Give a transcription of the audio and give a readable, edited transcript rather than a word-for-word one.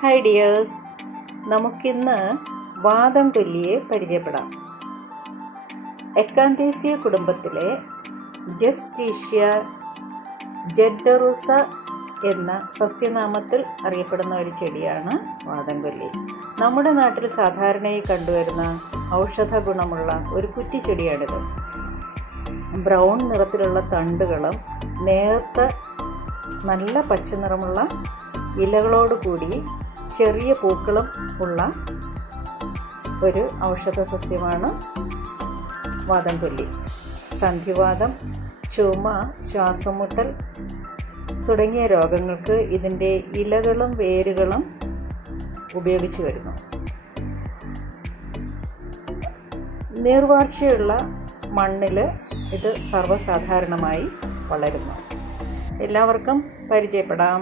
Hi dears, നമുക്കിന്ന് വാദം കൊല്ലിയെ പരിചയപ്പെടാം. എക്കാന്തേസിയ കുടുംബത്തിലെ ജസ്റ്റീഷ്യ ജെഡറുസ എന്ന സസ്യനാമത്തിൽ അറിയപ്പെടുന്ന ഒരു ചെടിയാണ് വാദം കൊല്ലി. നമ്മുടെ നാട്ടിൽ സാധാരണയായി കണ്ടുവരുന്ന ഔഷധ ഗുണമുള്ള ഒരു കുറ്റിച്ചെടിയാണിത്. ബ്രൗൺ നിറത്തിലുള്ള തണ്ടുകളും നേർത്ത നല്ല പച്ച നിറമുള്ള ഇലകളോടുകൂടി ചെറിയ പൂക്കളും ഉള്ള ഒരു ഔഷധ സസ്യമാണ് വാദം കൊല്ലി. സന്ധിവാതം, ചുമ, ശ്വാസമുട്ടൽ തുടങ്ങിയ രോഗങ്ങൾക്ക് ഇതിൻ്റെ ഇലകളും വേരുകളും ഉപയോഗിച്ചു വരുന്നു. നീർവാർച്ചയുള്ള മണ്ണിൽ ഇത് സർവ്വസാധാരണമായി വളരുന്നു. എല്ലാവർക്കും പരിചയപ്പെടാം.